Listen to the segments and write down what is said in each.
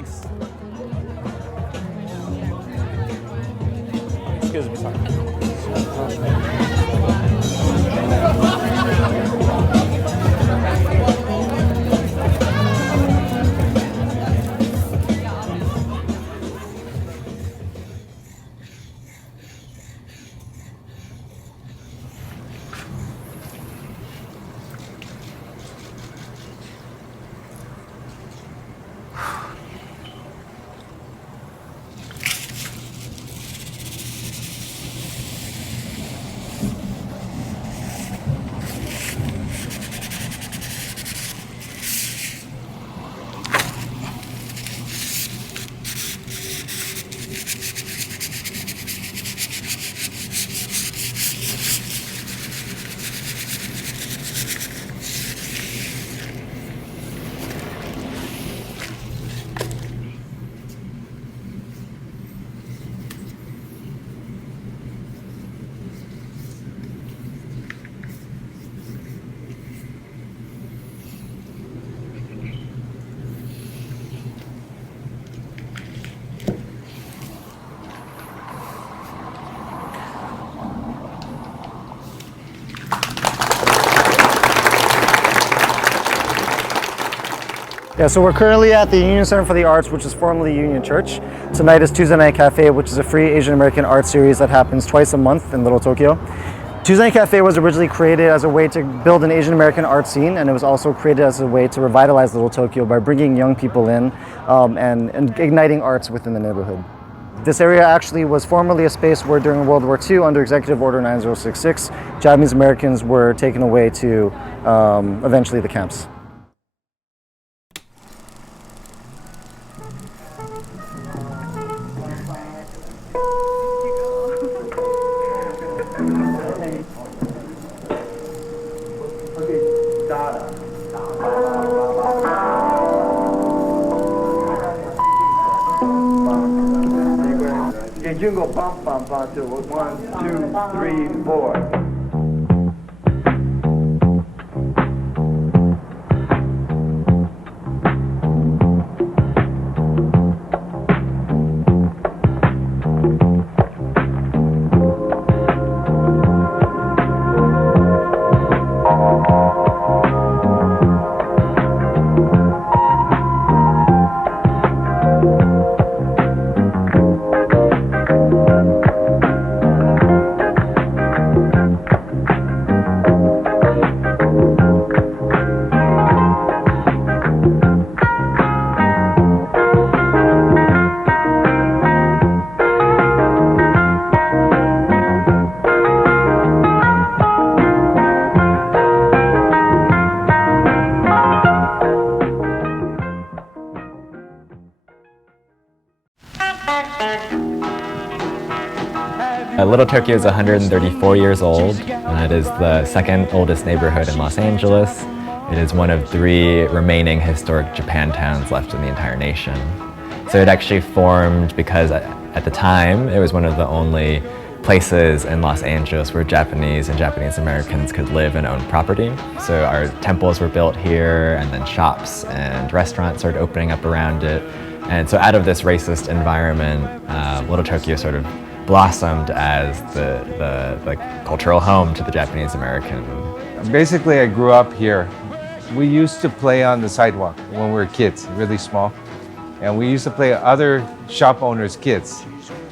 Thanks. Excuse me, sorry. Yeah, so we're currently at the Union Center for the Arts, which is formerly Union Church. Tonight is Tuesday Night Cafe, which is a free Asian American art series that happens twice a month in Little Tokyo. Tuesday Night Cafe was originally created as a way to build an Asian American art scene, and it was also created as a way to revitalize Little Tokyo by bringing young people in and igniting arts within the neighborhood. This area actually was formerly a space where during World War II, under Executive Order 9066, Japanese Americans were taken away to eventually the camps. Jungle bump bump onto 1, 2, 3, 4. Little Tokyo is 134 years old. It is the second oldest neighborhood in Los Angeles. It is one of 3 remaining historic Japantowns left in the entire nation. So it actually formed because at the time it was one of the only places in Los Angeles where Japanese and Japanese Americans could live and own property. So our temples were built here, and then shops and restaurants started opening up around it. And so out of this racist environment, Little Tokyo sort of blossomed as the cultural home to the Japanese American. Basically, I grew up here. We used to play on the sidewalk when we were kids, really small. And we used to play other shop owners' kids.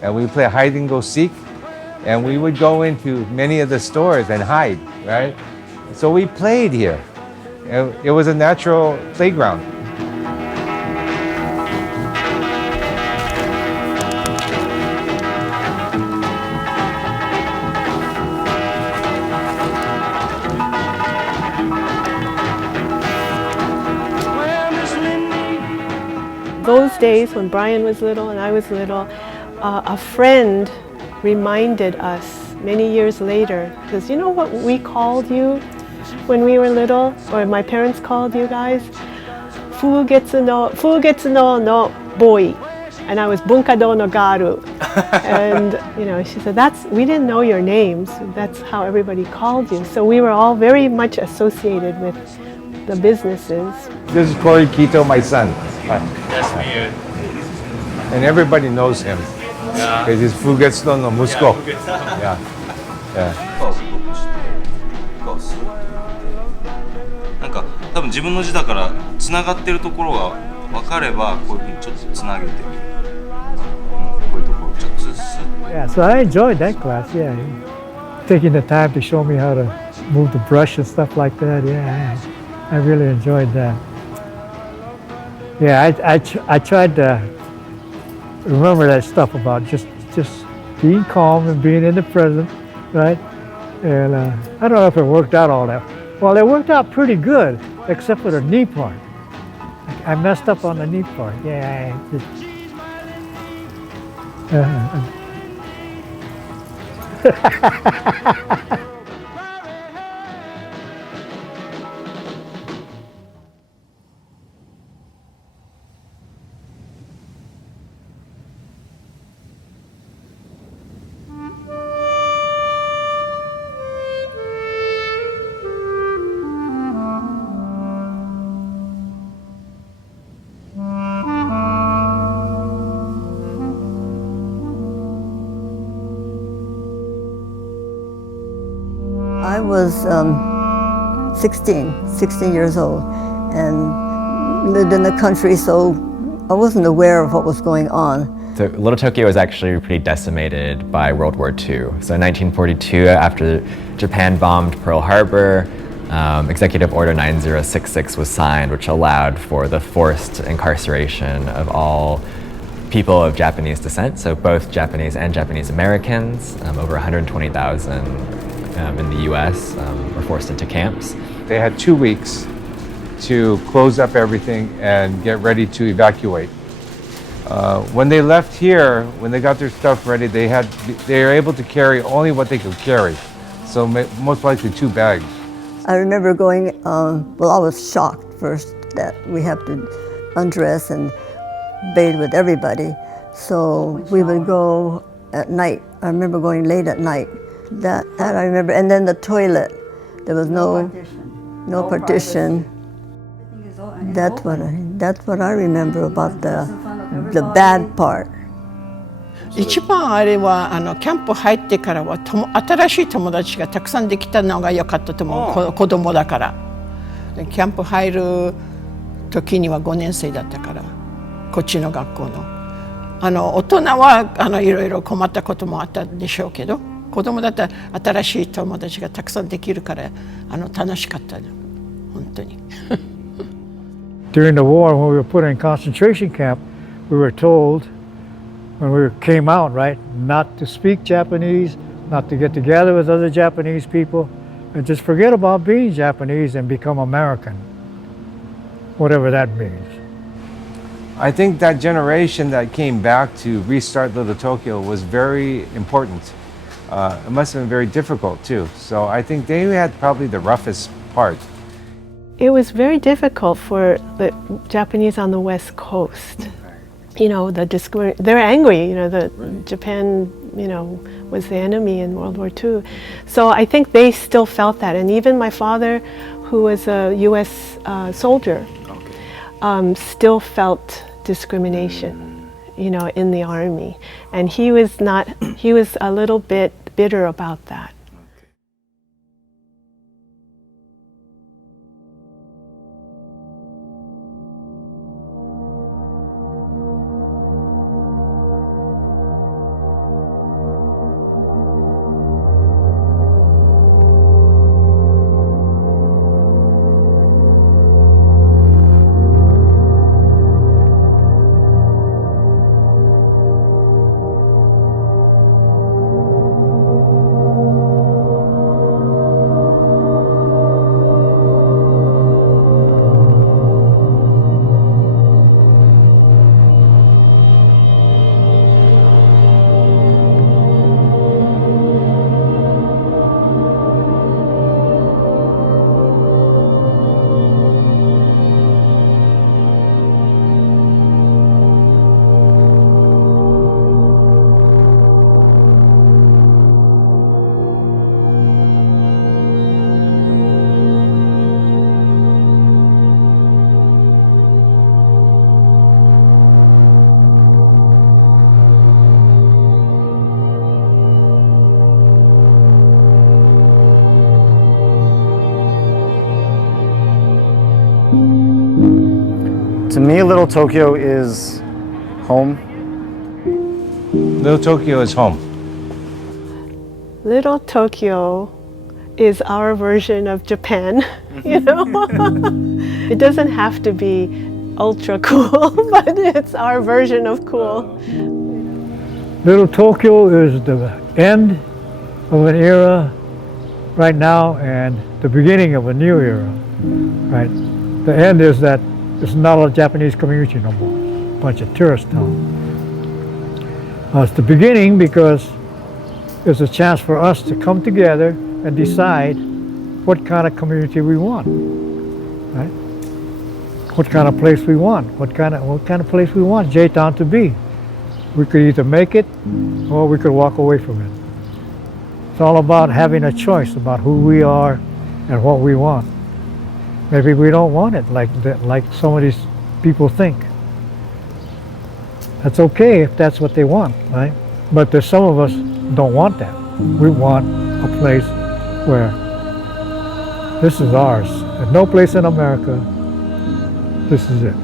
And we would play hide and go seek. And we would go into many of the stores and hide, right? So we played here. It was a natural playground. Those days when Brian was little and I was little, a friend reminded us many years later, because you know what we called you when we were little, or my parents called you guys? Fugetsu no boy. And I was Bunkado no garu. And you know, she said, we didn't know your names, that's how everybody called you. So we were all very much associated with the businesses. This is Corey Quito, my son. Nice to meet you. and everybody knows him. Because he's Fugetsudo no Musuko. Yeah. Yeah. なんか多分自分の字だからつながってるところが分かればこういうふうにちょっとつなげてみる、こういうところをちょっとずつ Yeah, so I enjoyed that class. Yeah, taking the time to show me how to move the brush and stuff like that. Yeah, I really enjoyed that. Yeah, I tried to remember that stuff about just being calm and being in the present, right? And I don't know if it worked out all that. Well, it worked out pretty good, except for the knee part. I messed up on the knee part. Yeah. I was 16 years old, and lived in the country, so I wasn't aware of what was going on. So Little Tokyo was actually pretty decimated by World War II. So in 1942, after Japan bombed Pearl Harbor, Executive Order 9066 was signed, which allowed for the forced incarceration of all people of Japanese descent, so both Japanese and Japanese Americans. Over 120,000 in the US were forced into camps. They had 2 weeks to close up everything and get ready to evacuate. When they left here, when they got their stuff ready, they were able to carry only what they could carry. So most likely 2 bags. I remember going, well, I was shocked first that we have to undress and bathe with everybody. So we would go at night. I remember going late at night. That I remember. And then the toilet, there was no partition. That's what I remember about the bad part. 一番あれはキャンプ入ってからは新しい友達がたくさんできたのが良かったと思う。子供だからキャンプ入る時には5年生だったからこっちの学校の大人はいろいろ困ったこともあったでしょうけど子供だったら新しい友達がたくさんできるから楽しかった本当に。During the war, when we were put in concentration camp, we were told when we came out, right, not to speak Japanese, not to get together with other Japanese people, and just forget about being Japanese and become American, whatever that means. I think that generation that came back to restart Little Tokyo was very important. It must have been very difficult too. So I think they had probably the roughest part. It was very difficult for the Japanese on the West Coast. You know, they're angry, you know, Japan, you know, was the enemy in World War II. So I think they still felt that. And even my father, who was a US soldier, still felt discrimination, you know, in the army. And he was a little bit bitter about that. me, Little Tokyo is home. Little Tokyo is home. Little Tokyo is our version of Japan, you know? It doesn't have to be ultra cool, but it's our version of cool. Little Tokyo is the end of an era right now and the beginning of a new era, right? The end is that there's not a Japanese community no more, a bunch of tourist town. It's the beginning because it's a chance for us to come together and decide what kind of community we want, right? What kind of place we want, what kind of place we want J-Town to be. We could either make it or we could walk away from it. It's all about having a choice about who we are and what we want. Maybe we don't want it like some of these people think. That's okay if that's what they want, right? But there's some of us don't want that. We want a place where this is ours. There's no place in America. This is it.